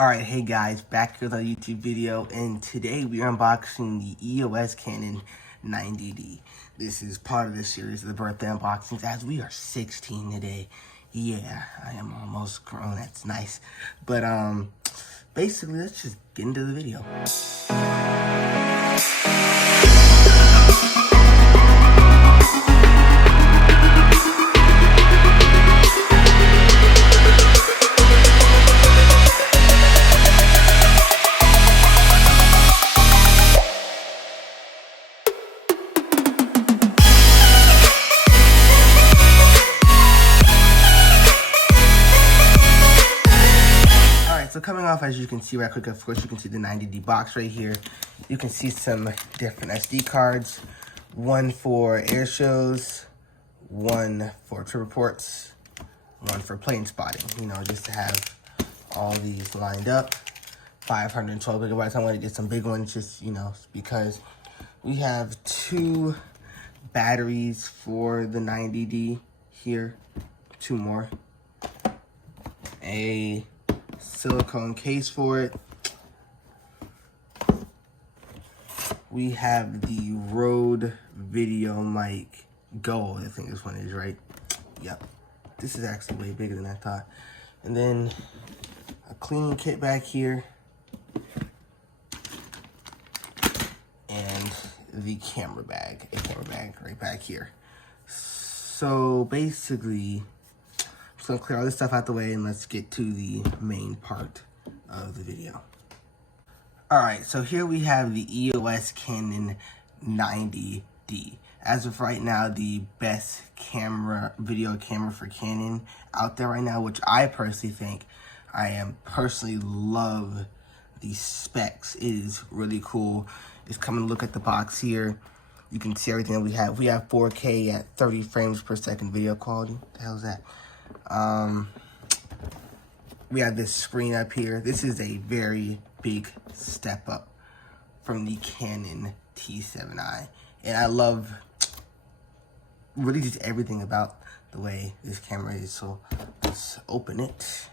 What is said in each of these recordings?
Alright, hey guys, back here with our YouTube video, and today we are unboxing the EOS Canon 90D. This is part of the series of the birthday unboxings, as we are 16 today. Yeah, I am almost grown, that's nice. But, basically, let's just get into the video. So coming off, as you can see right quick, of course, you can see the 90D box right here. You can see some different SD cards. One for air shows, one for trip reports, one for plane spotting. You know, just to have all these lined up. 512 gigabytes. I want to get some big ones just, you know, because we have two batteries for the 90D here. Two more. A silicone case for it. We have the Rode Video Mic Gold. I think this one is, right? Yep. This is actually way bigger than I thought. And then a cleaning kit back here. And the camera bag. A camera bag right back here. So basically, I'm just gonna clear all this stuff out the way and let's get to the main part of the video. All right, so here we have the EOS Canon 90D. As of right now, the best video camera for Canon out there right now, which I personally think, personally love the specs. It is really cool. Just come and look at the box here. You can see everything that we have. We have 4K at 30 frames per second video quality. What the hell is that? We have this screen up here. This is a very big step up from the Canon T7i. And I love really just everything about the way this camera is. So let's open it.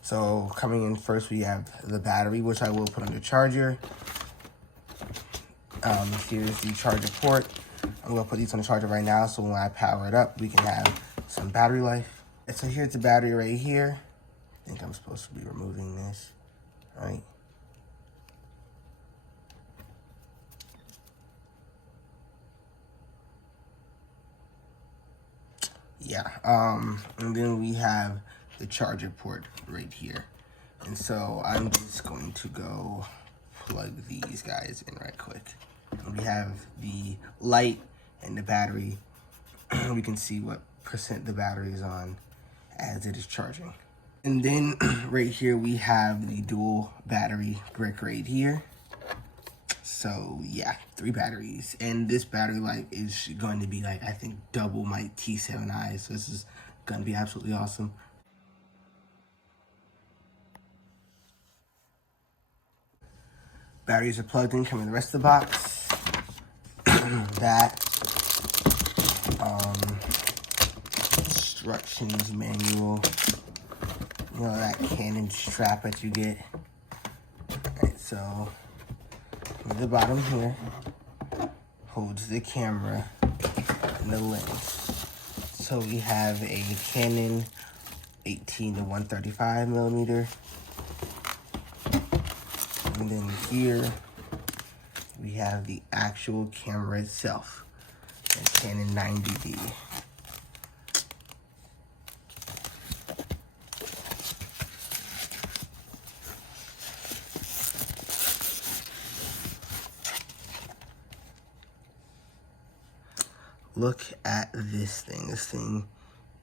So coming in first, we have the battery, which I will put on the charger. Here's the charger port. I'm gonna put these on the charger right now, so when I power it up, we can have some battery life. And so here's the battery right here. I think I'm supposed to be removing this, right? Yeah, and then we have the charger port right here. And so I'm just going to go plug these guys in right quick. We have the light and the battery. We can see what percent the battery is on as it is charging. And then right here we have the dual battery brick right here. So yeah, 3 batteries. And this battery life is going to be like, I think, double my T7i. So this is going to be absolutely awesome. Batteries are plugged in, come in the rest of the box. That instructions manual, you know, that Canon strap that you get. Alright, so the bottom here holds the camera and the lens. So we have a Canon 18 to 135 millimeter. And then here we have the actual camera itself, the Canon 90D. Look at this thing. This thing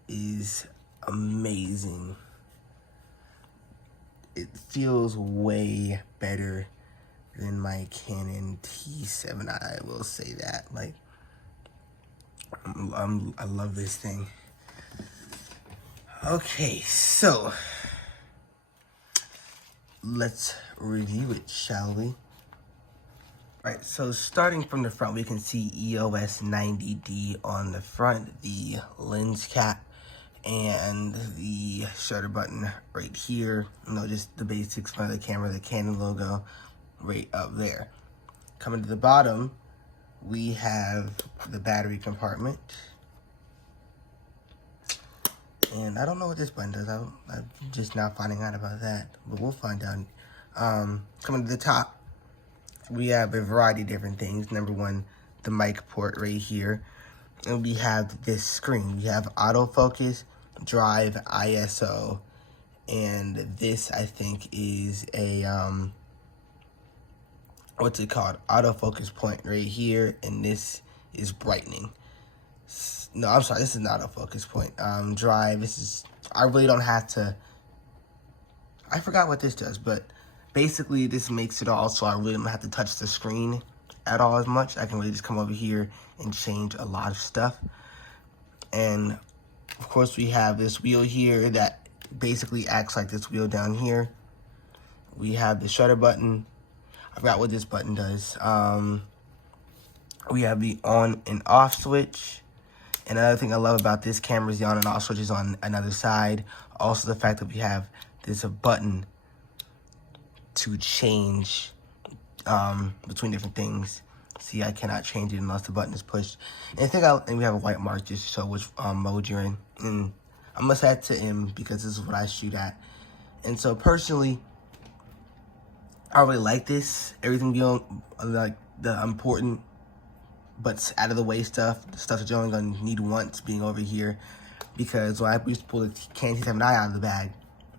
is amazing. It feels way better than my Canon T7i, I will say that. Like, I love this thing. Okay, so let's review it, shall we? Right, so starting from the front, we can see EOS 90D on the front, the lens cap, and the shutter button right here. You know, just the basics for the camera, the Canon logo right up there. Coming to the bottom, we have the battery compartment. And I don't know what this button does. I'm just now finding out about that, but we'll find out. Coming to the top, we have a variety of different things. Number one, the mic port right here. And we have this screen. We have autofocus, drive, ISO, and this I think is a what's it called? Autofocus point right here, and this is brightening. No, I'm sorry, this is not a focus point. Drive, this is, I really don't have to, I forgot what this does, but basically this makes it all so I really don't have to touch the screen at all as much. I can really just come over here and change a lot of stuff. And of course we have this wheel here that basically acts like this wheel down here. We have the shutter button. I forgot what this button does. We have the on and off switch. Another thing I love about this camera is the on and off switch is on another side. Also the fact that we have this a button to change between different things. See, I cannot change it unless the button is pushed. And we have a white mark just to show which mode you're in. And I must add to M because this is what I shoot at. And so personally, I really like this. Everything beyond like the important but out of the way stuff, the stuff that you're only gonna need once being over here. Because when I used to pull the Canon T7i out of the bag,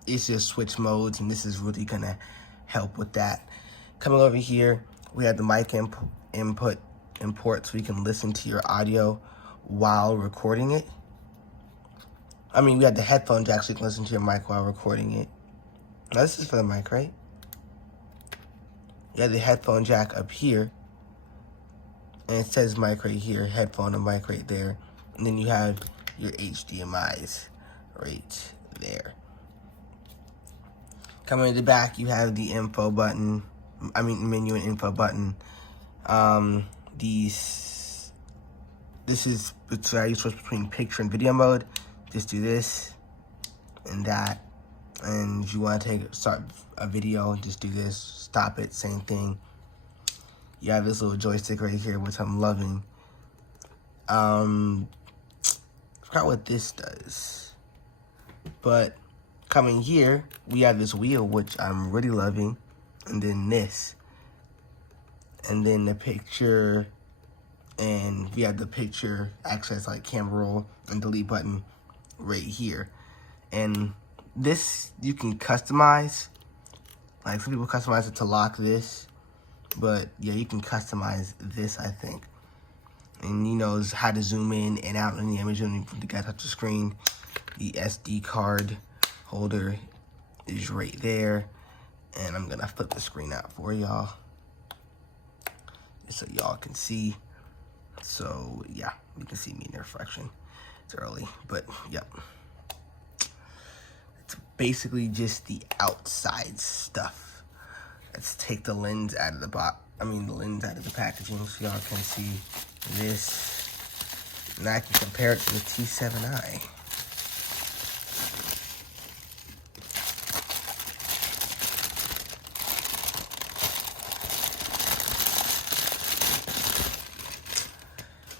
it's just switch modes, and this is really gonna help with that. Coming over here, we have the mic input import so you can listen to your audio while recording it. I mean, we have the headphone jack so you can listen to your mic while recording it. Now this is for the mic, right? You have the headphone jack up here. And it says mic right here, headphone and mic right there. And then you have your HDMIs right there. Coming to the back, you have the info button. Menu and info button. This is how you switch between picture and video mode. Just do this and that. And if you want to start a video, just do this. Stop it, same thing. You have this little joystick right here, which I'm loving. I forgot what this does. But coming here, we have this wheel, which I'm really loving. And then this. And then the picture. And we have the picture access, like camera roll and delete button right here. And this, you can customize. Like some people customize it to lock this. But yeah, you can customize this, I think. And you know how to zoom in and out in the image when you guys touch the screen. The SD card holder is right there. And I'm gonna flip the screen out for y'all, just so y'all can see. So yeah, you can see me in the reflection. It's early, but yep. It's basically just the outside stuff. Let's take the lens out of the the lens out of the packaging so y'all can see this. And I can compare it to the T7i.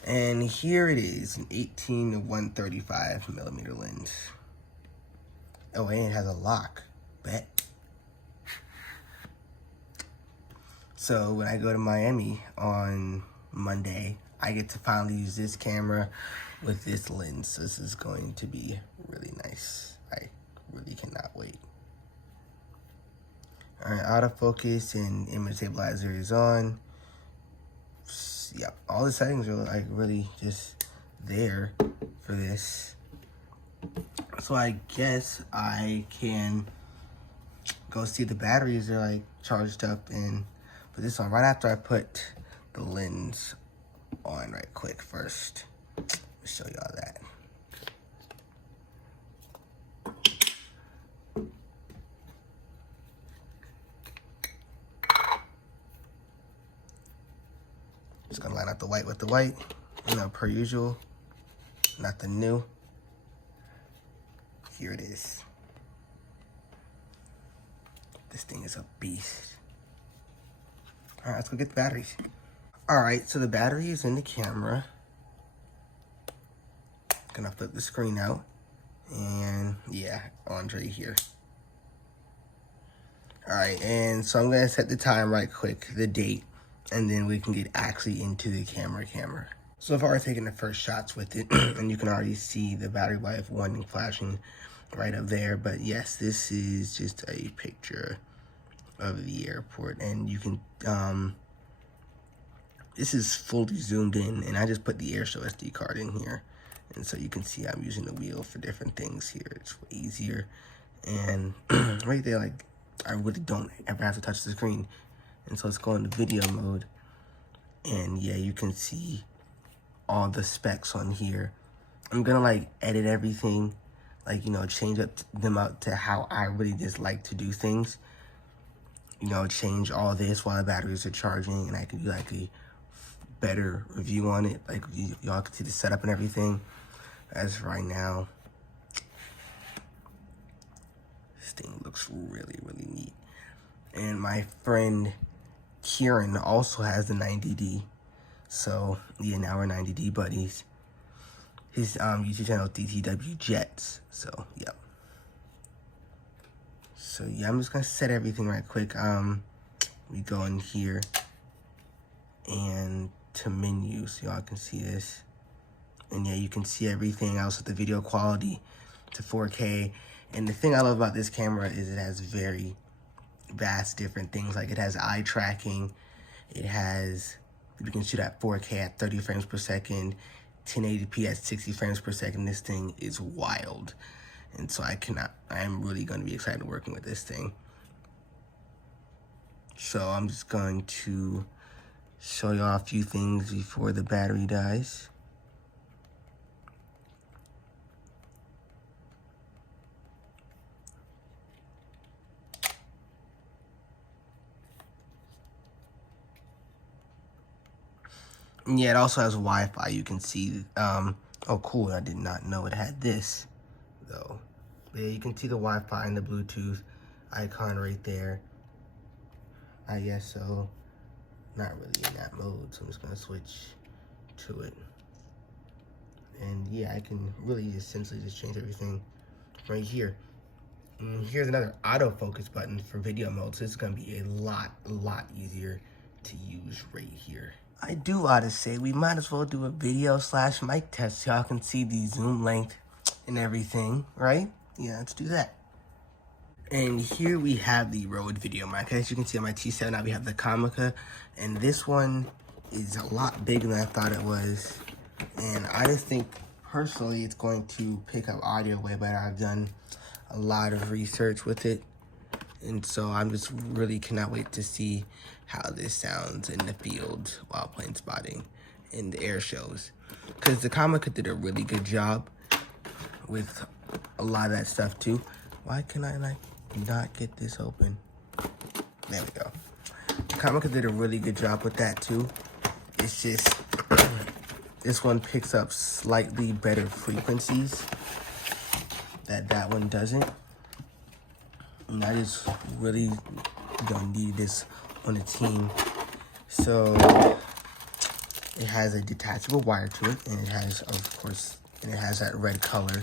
And here it is, an 18-135 millimeter lens. Oh, and it has a lock. Bet. So when I go to Miami on Monday, I get to finally use this camera with this lens. So this is going to be really nice. I really cannot wait. All right, autofocus and image stabilizer is on. Yep, all the settings are like really just there for this. So I guess I can go see if the batteries are like charged up and put this on right after I put the lens on right quick first. Let me show y'all that. out the white with the white, you know, per usual. Nothing new. Here it is. This thing is a beast. All right, let's go get the batteries. All right, so the battery is in the camera. Gonna flip the screen out. And yeah, Andre here. All right, and so I'm gonna set the time right quick, the date, and then we can get actually into the camera. So I've already taken the first shots with it, and you can already see the battery life warning flashing right up there. But yes, this is just a picture of the airport, and you can, this is fully zoomed in, and I just put the AirShow SD card in here. And so you can see I'm using the wheel for different things here. It's easier. And right there, like, I really don't ever have to touch the screen. And so let's go into video mode. And yeah, you can see all the specs on here. I'm gonna like edit everything, like, you know, change them up to how I really just like to do things. You know, change all this while the batteries are charging, and I can do like a better review on it. Like, y'all can see the setup and everything. As right now, this thing looks really, really neat. And my friend Kieran also has the 90D. So yeah, now we're 90D buddies. His YouTube channel TTW Jets. So yeah. So yeah, I'm just gonna set everything right quick. We go in here and to menu, so y'all can see this. And yeah, you can see everything else with the video quality to 4K. And the thing I love about this camera is it has very vast different things. Like, it has eye tracking. It has, you can shoot at 4K at 30 frames per second, 1080p at 60 frames per second. This thing is wild. And so I'm really going to be excited working with this thing. So I'm just going to show y'all a few things before the battery dies. Yeah, it also has Wi-Fi. You can see, oh cool, I did not know it had this, though. But yeah, you can see the Wi-Fi and the Bluetooth icon right there. ISO, not really in that mode, so I'm just gonna switch to it. And yeah, I can really just essentially just change everything right here. And here's another autofocus button for video mode, so it's gonna be a lot easier to use right here. I do oughta say we might as well do a video / mic test so y'all can see the zoom length and everything, right? Yeah, let's do that. And here we have the Rode video mic. As you can see on my T7i, we have the Comica, and this one is a lot bigger than I thought it was. And I just think personally it's going to pick up audio way better. I've done a lot of research with it. And so I'm just really cannot wait to see how this sounds in the field while plane spotting in the air shows. Because the Comica did a really good job with a lot of that stuff too. Why can I like not get this open? There we go. The Comica did a really good job with that too. It's just, this one picks up slightly better frequencies that one doesn't. And I just really don't need this on the team. So it has a detachable wire to it, and it has, of course, and it has that red color,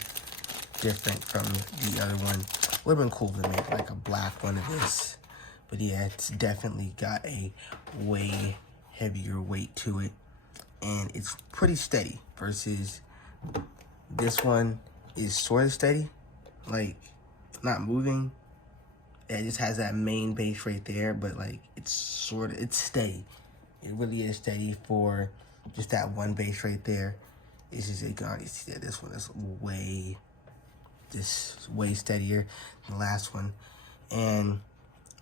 different from the other one. Would have been cool to make like a black one of this, but yeah, it's definitely got a way heavier weight to it, and it's pretty steady versus this one is sort of steady, like not moving. It just has that main base right there, but like it's steady. It really is steady for just that one base right there. It's just, you can already see that this one is way steadier than the last one. And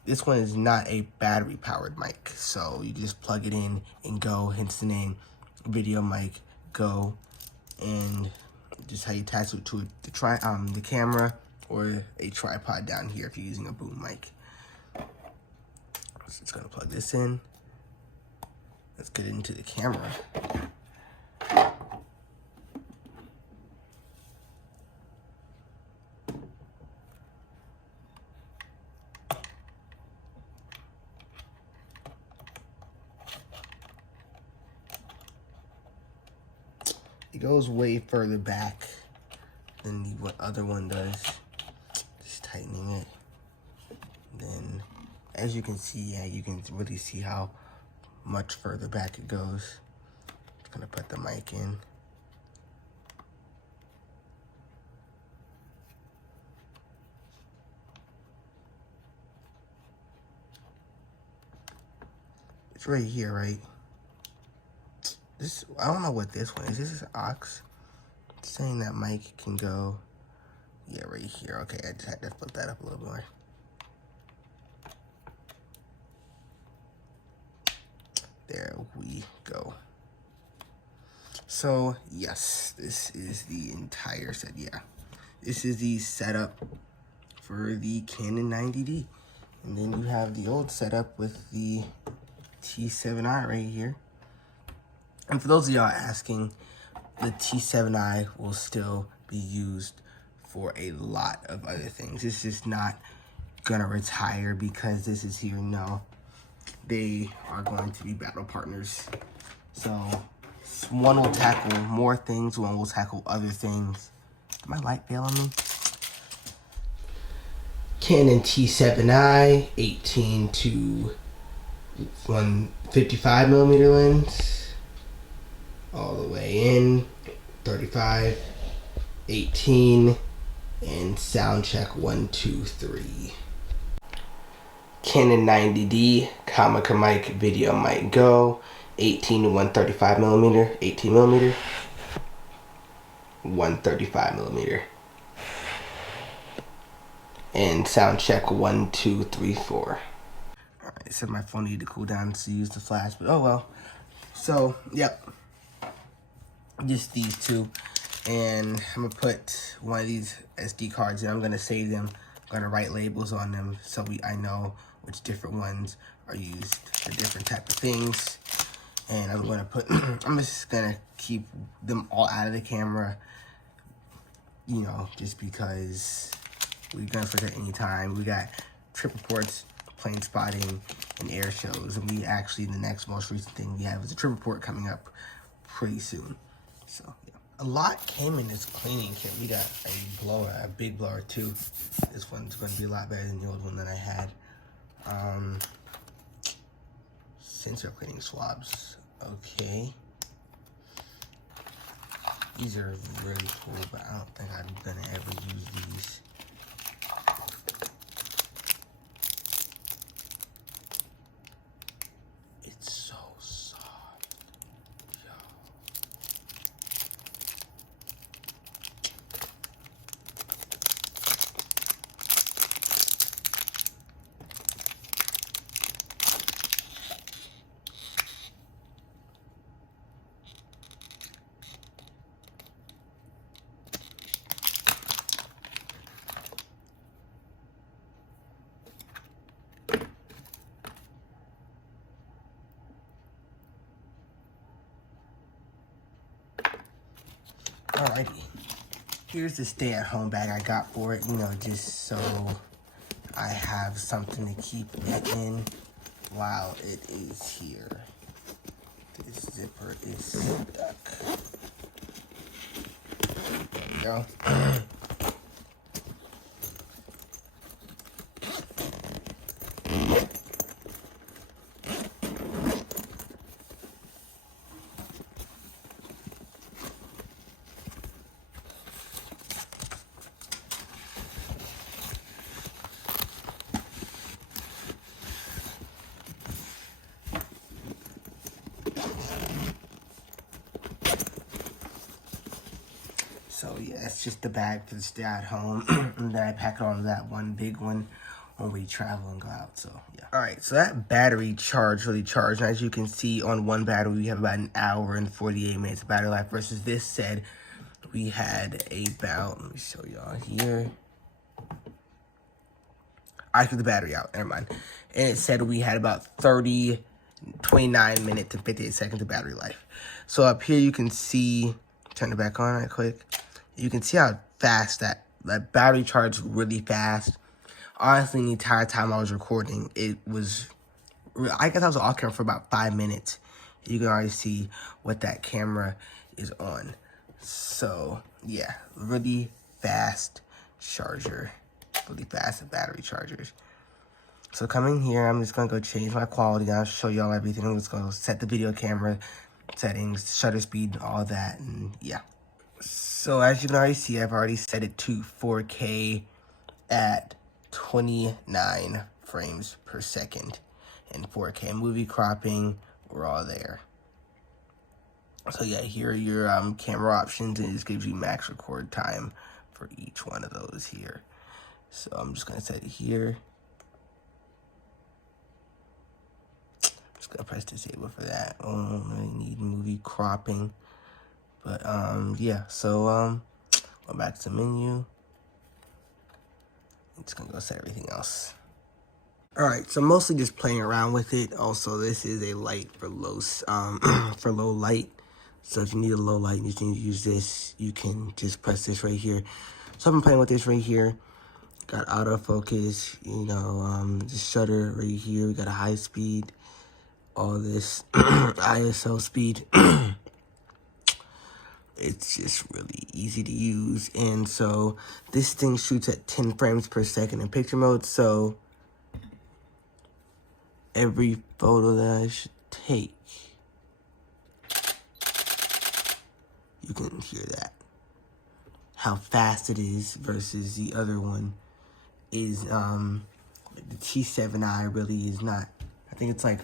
this one is not a battery powered mic, so you just plug it in and go, hence the name, video mic, go. And just how you attach it to the camera or a tripod down here if you're using a boom mic. So it's gonna plug this in, let's get into the camera. It goes way further back than the other one does. Just tightening it. Then, as you can see, yeah, you can really see how much further back it goes. Just gonna put the mic in. It's right here, right? This, I don't know what this one is. This is aux. It's saying that mic can go, yeah, right here. Okay, I just had to flip that up a little more. There we go. So, yes, this is the entire set, yeah. This is the setup for the Canon 90D. And then you have the old setup with the T7i right here. And for those of y'all asking, the T7i will still be used for a lot of other things. It's just not gonna retire because this is here. No, they are going to be battle partners. So one will tackle more things, one will tackle other things. Is my light failing me? Canon T7i, 18 to 155 millimeter lens. All the way in, 35, 18, and sound check 1, 2, 3. Canon 90D, Comica mic, video mic go, 18 to 135 millimeter, 18 millimeter, 135 millimeter. And sound check 1, 2, 3, 4. Alright, it said my phone needed to cool down to use the flash, but oh well. So, yep. Just these two, and I'm gonna put one of these SD cards in. I'm gonna save them. I'm gonna write labels on them so I know which different ones are used for different type of things. And I'm gonna put, I'm just gonna keep them all out of the camera, you know, just because we're gonna forget any time. We got trip reports, plane spotting, and air shows, and we actually, the next most recent thing we have is a trip report coming up pretty soon. So, yeah. A lot came in this cleaning kit. We got a blower, a big blower too. This one's going to be a lot better than the old one that I had. Sensor cleaning swabs. Okay. These are really cool, but I don't think I'm going to ever use these. It's so soft. Yo. Alrighty, here's the stay-at-home bag I got for it, you know, just so I have something to keep it in while it is here. This zipper is stuck. There we go. So yeah, it's just the bag for the stay at home. And then I pack it on that one big one when we travel and go out, so yeah. All right, so that battery really charged. And as you can see on one battery, we have about an hour and 48 minutes of battery life versus this said we had about, let me show y'all here. I took the battery out, never mind. And it said we had about 30 29 minutes and 58 seconds of battery life. So up here you can see, turn it back on right quick. You can see how fast that battery charged really fast. Honestly, the entire time I was recording, it was, I guess I was off camera for about 5 minutes. You can already see what that camera is on. So yeah, really fast charger, really fast battery chargers. So coming here, I'm just gonna go change my quality. I'll show y'all everything. I'm just gonna set the video camera settings, shutter speed, all that, and yeah. So as you can already see, I've already set it to 4K at 29 frames per second. And 4K movie cropping, we're all there. So yeah, here are your camera options, and it just gives you max record time for each one of those here. So I'm just gonna set it here. Just gonna press disable for that. I don't really need movie cropping. But yeah, so go back to the menu. I'm just gonna go set everything else. Alright, so mostly just playing around with it. Also, this is a light for low for low light. So if you need a low light and you need to use this, you can just press this right here. So I've been playing with this right here. Got autofocus, you know, the shutter right here. We got a high speed, all this ISO speed. It's just really easy to use. And so this thing shoots at 10 frames per second in picture mode. So every photo that I should take, you can hear that. How fast it is versus the other one is, the T7i really is not. I think it's like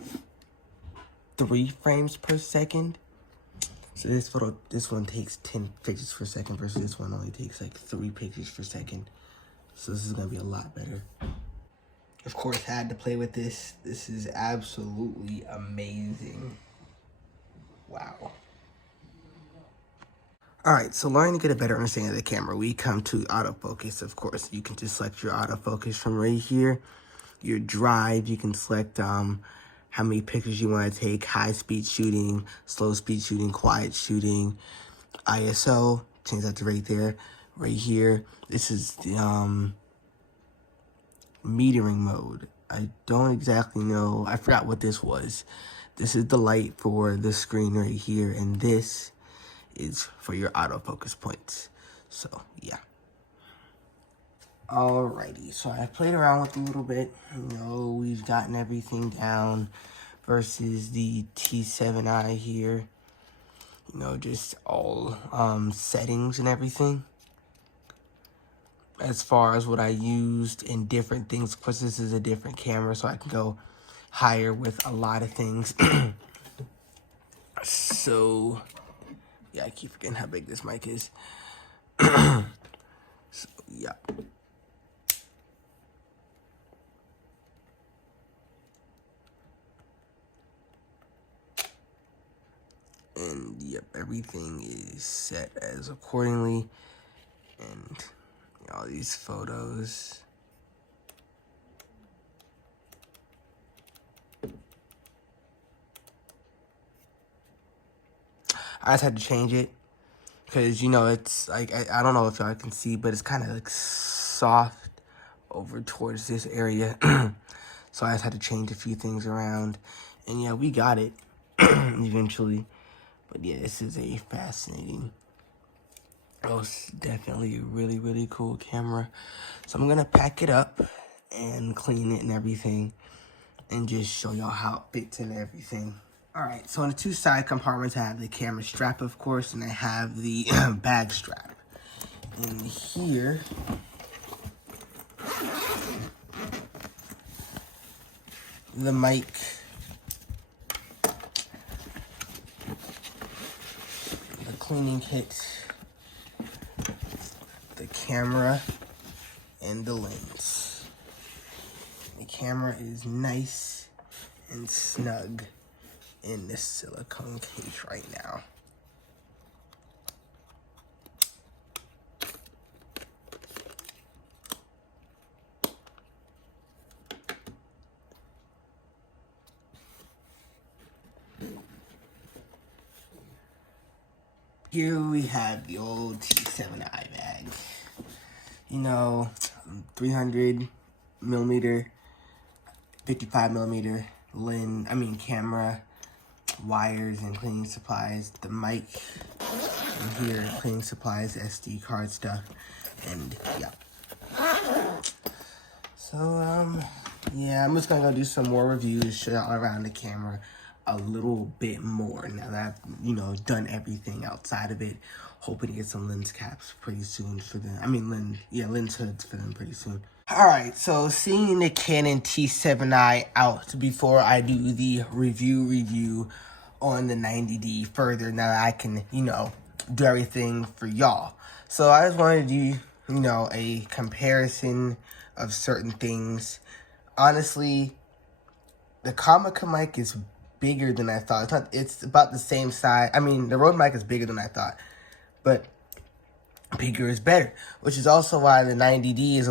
3 frames per second. So this one takes 10 pictures per second versus this one only takes like 3 pictures per second. So this is gonna be a lot better. Of course, I had to play with this. This is absolutely amazing. Wow. Alright, so learning to get a better understanding of the camera, we come to autofocus, of course. You can just select your autofocus from right here. Your drive, you can select how many pictures you want to take, high speed shooting, slow speed shooting, quiet shooting, ISO, change that to right there, right here. This is the metering mode. I don't exactly know, I forgot what this was. This is the light for the screen right here, and this is for your autofocus points. So yeah. Alrighty, so I played around with it a little bit. You know, we've gotten everything down versus the T7i here. You know, just all settings and everything. As far as what I used in different things, of course this is a different camera, so I can go higher with a lot of things. So, yeah, I keep forgetting how big this mic is. So, yeah. And yep, everything is set as accordingly. And you know, all these photos. I just had to change it because, you know, it's like, I don't know if y'all can see, but it's kind of like soft over towards this area. So I just had to change a few things around. And yeah, we got it eventually. But yeah, this is a fascinating, most definitely a really, really cool camera. So I'm going to pack it up and clean it and everything and just show y'all how it fits and everything. Alright, so on the 2 side compartments, I have the camera strap, of course, and I have the bag strap. And here, the mic, the cleaning kit, the camera, and the lens. The camera is nice and snug in this silicone case right now. here we have the old T7i bag. You know, 300 millimeter, 55 millimeter camera, wires and cleaning supplies, the mic, and here cleaning supplies, SD card stuff, and yeah. So yeah, I'm just gonna go do some more reviews, show y'all around the camera a little bit more now that I've, you know, done everything outside of it. Hoping to get some lens caps pretty soon for them. Lens hoods for them pretty soon. Alright, so seeing the Canon T7i out before I do the review on the 90D further, now that I can, you know, do everything for y'all. So I just wanted to do, you know, a comparison of certain things. Honestly, the Comica mic is bigger than I thought. It's about the same size. I mean, the Rode mic is bigger than I thought, but bigger is better, which is also why the 90D is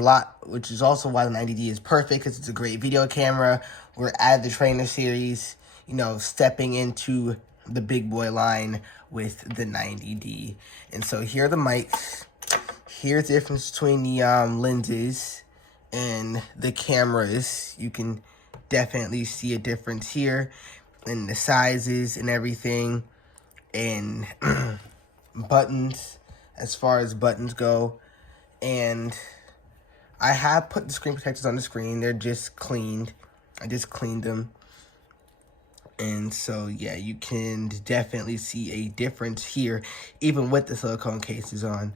perfect, because it's a great video camera. We're at the Trainer series, you know, stepping into the big boy line with the 90D. And so here are the mics. Here's the difference between the lenses and the cameras. You can definitely see a difference here in the sizes and everything, and buttons, as far as buttons go. And I have put the screen protectors on the screen. They're just cleaned. I just cleaned them. And so, yeah, you can definitely see a difference here, even with the silicone cases on.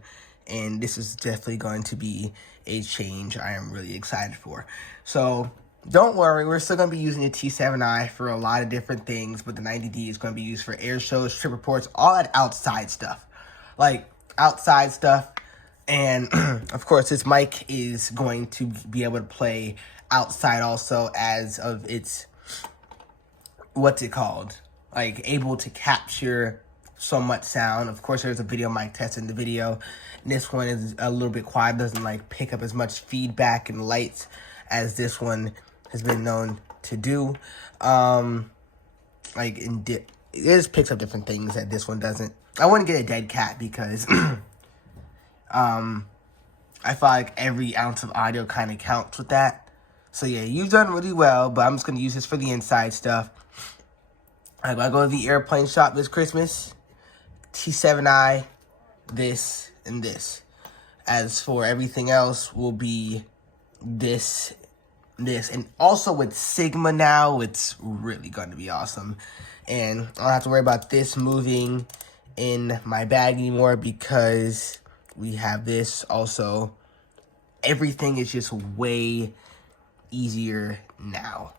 And this is definitely going to be a change I am really excited for. So don't worry, we're still going to be using the T7i for a lot of different things, but the 90D is going to be used for air shows, trip reports, all that outside stuff. And of course, this mic is going to be able to play outside also, as of its, able to capture so much sound. Of course, there's a video mic test in the video. This one is a little bit quiet, doesn't pick up as much feedback and lights as this one has been known to do. It just picks up different things that this one doesn't. I wouldn't get a dead cat because I feel like every ounce of audio kind of counts with that. So yeah, you've done really well, but I'm just going to use this for the inside stuff. I'm going to go to the airplane shop this Christmas. T7i, this, and this. As for everything else, will be this. And also with Sigma now, it's really going to be awesome. And I don't have to worry about this moving in my bag anymore because we have this also. Everything is just way easier now.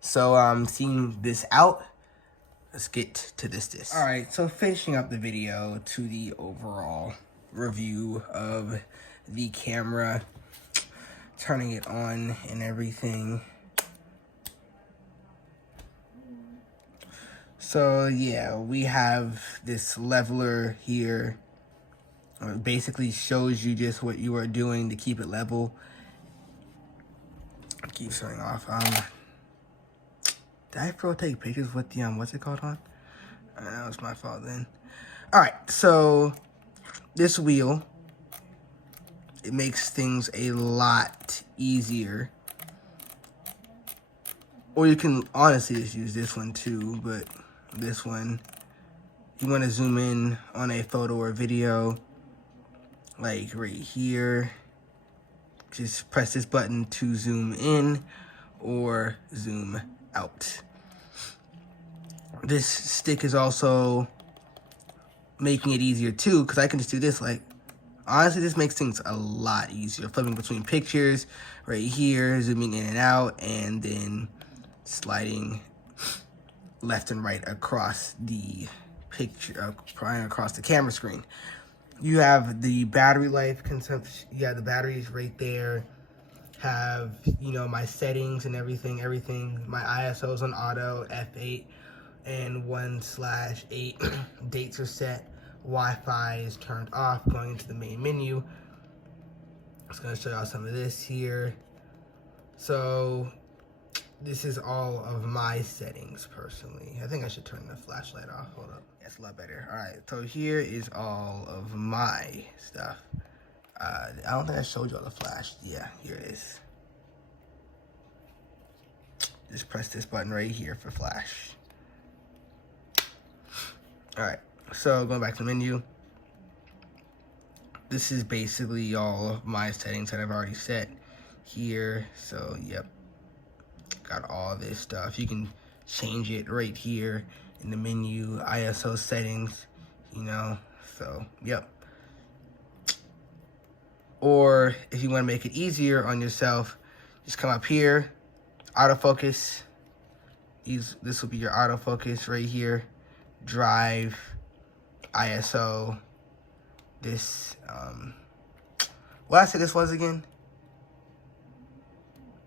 So seeing this out, let's get to this. All right, so finishing up the video to the overall review of the camera, turning it on and everything. So yeah, we have this leveler here. It basically shows you just what you are doing to keep it level. Keep starting off. Did I take pictures with the what's it called on? That was my fault then. All right, so this wheel, it makes things a lot easier. Or you can honestly just use this one too, but this one, you want to zoom in on a photo or video, like right here. Just press this button to zoom in or zoom out. This stick is also making it easier too, because I can just do this. Honestly, this makes things a lot easier. Flipping between pictures right here, zooming in and out, and then sliding left and right across the picture, across the camera screen. You have the battery life consumption. You have the batteries right there. Have, you know, my settings and everything. My ISO's on auto, F8 and 1/8. Dates are set. Wi-Fi is turned off. Going into the main menu. I'm just gonna show y'all some of this here. So this is all of my settings personally. I think I should turn the flashlight off. Hold up. That's a lot better. All right, so here is all of my stuff. I don't think I showed you all the flash. Yeah, here it is. Just press this button right here for flash. All right, so going back to the menu. This is basically all of my settings that I've already set here. So, yep, got all this stuff. You can change it right here in the menu, ISO settings, you know, so, yep. Or if you want to make it easier on yourself, just come up here, autofocus. This will be your autofocus right here. Drive, ISO. This, what I said this was again?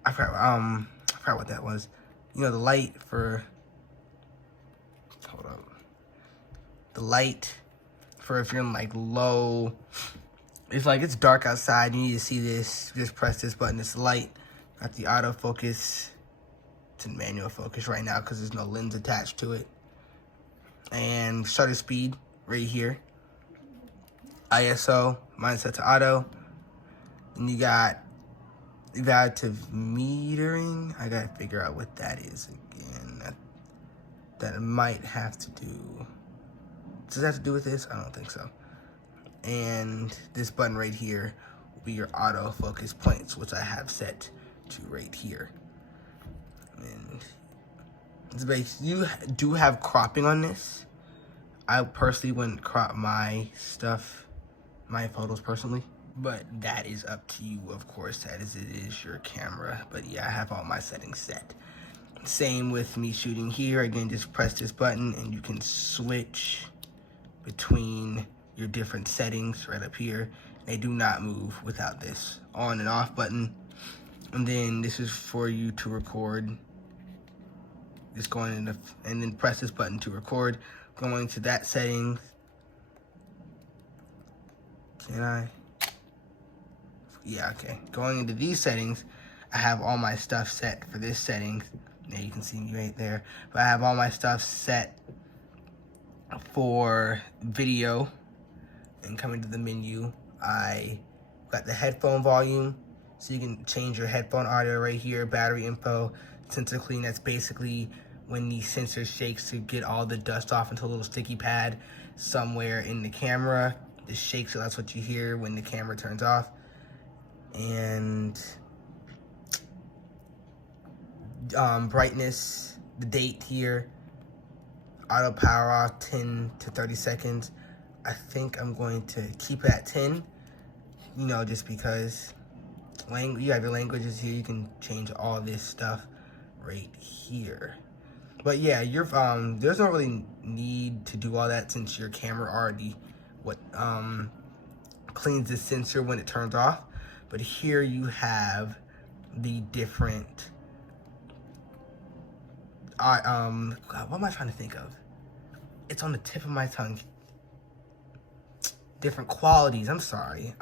I forgot what that was. You know, the light for, hold up. The light for if you're in like low, it's like it's dark outside, you need to see this, just press this button, it's light. Got the autofocus. It's in manual focus right now because there's no lens attached to it. And shutter speed right here. ISO, mine set to auto. And you got evaluative metering. I gotta figure out what that is again. That might have to do. Does that have to do with this? I don't think so. And this button right here will be your autofocus points, which I have set to right here. And it's basically, you do have cropping on this. I personally wouldn't crop my stuff, my photos personally, but that is up to you, of course, as it is your camera. But yeah, I have all my settings set. Same with me shooting here. Again, just press this button and you can switch between your different settings right up here. They do not move without this on and off button. And then this is for you to record. Just going in and then press this button to record. Going to that settings. Can I? Yeah, okay. Going into these settings, I have all my stuff set for this settings. Now you can see me right there. But I have all my stuff set for video. And coming to the menu, I got the headphone volume. So you can change your headphone audio right here. Battery info, sensor clean. That's basically when the sensor shakes to get all the dust off into a little sticky pad somewhere in the camera. It shakes, so that's what you hear when the camera turns off. And brightness, the date here, auto power off 10 to 30 seconds. I think I'm going to keep it at 10, you know, just because you have your languages here. You can change all this stuff right here. But yeah, there's no really need to do all that since your camera already cleans the sensor when it turns off. But here you have the different God, what am I trying to think of? It's on the tip of my tongue. Different qualities, I'm sorry,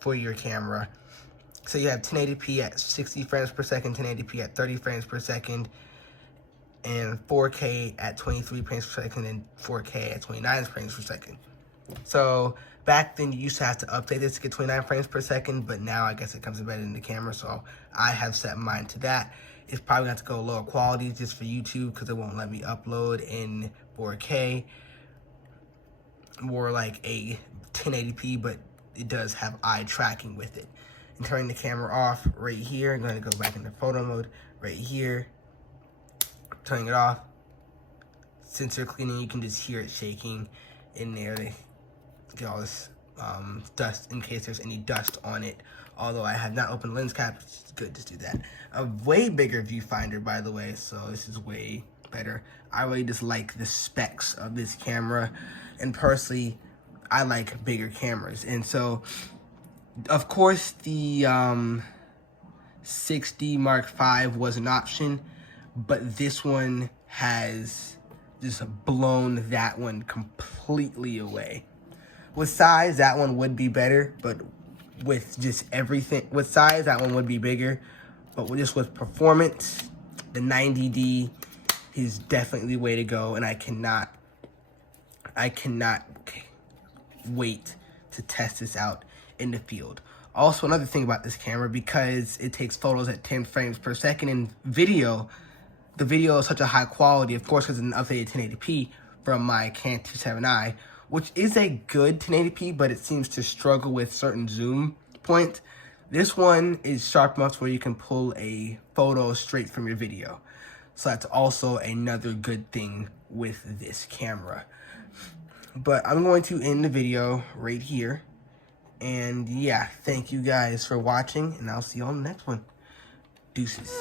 for your camera. So you have 1080p at 60 frames per second, 1080p at 30 frames per second, and 4K at 23 frames per second, and 4K at 29 frames per second. So back then you used to have to update this to get 29 frames per second, but now I guess it comes embedded in the camera, so I have set mine to that. It's probably going to go lower quality just for YouTube because it won't let me upload in 4K. More like a 1080p, but it does have eye tracking with it. And turning the camera off right here, I'm going to go back into photo mode right here. Turning it off. Sensor cleaning, you can just hear it shaking in there to get all this dust in case there's any dust on it. Although I have not opened lens cap, it's good to do that. A way bigger viewfinder, by the way, so this is way better. I really just like the specs of this camera, and personally, I like bigger cameras. And so, of course, the 6D Mark V was an option, but this one has just blown that one completely away. With size, that one would be better, but with just everything, with size, that one would be bigger. But just with performance, the 90D is definitely the way to go, and I cannot wait to test this out in the field. Also, another thing about this camera, because it takes photos at 10 frames per second in video, the video is such a high quality, of course, because it's an updated 1080p from my Canon T7i, which is a good 1080p, but it seems to struggle with certain zoom points. This one is sharp enough where you can pull a photo straight from your video. So that's also another good thing with this camera. But I'm going to end the video right here. And yeah, thank you guys for watching, and I'll see you on the next one. Deuces.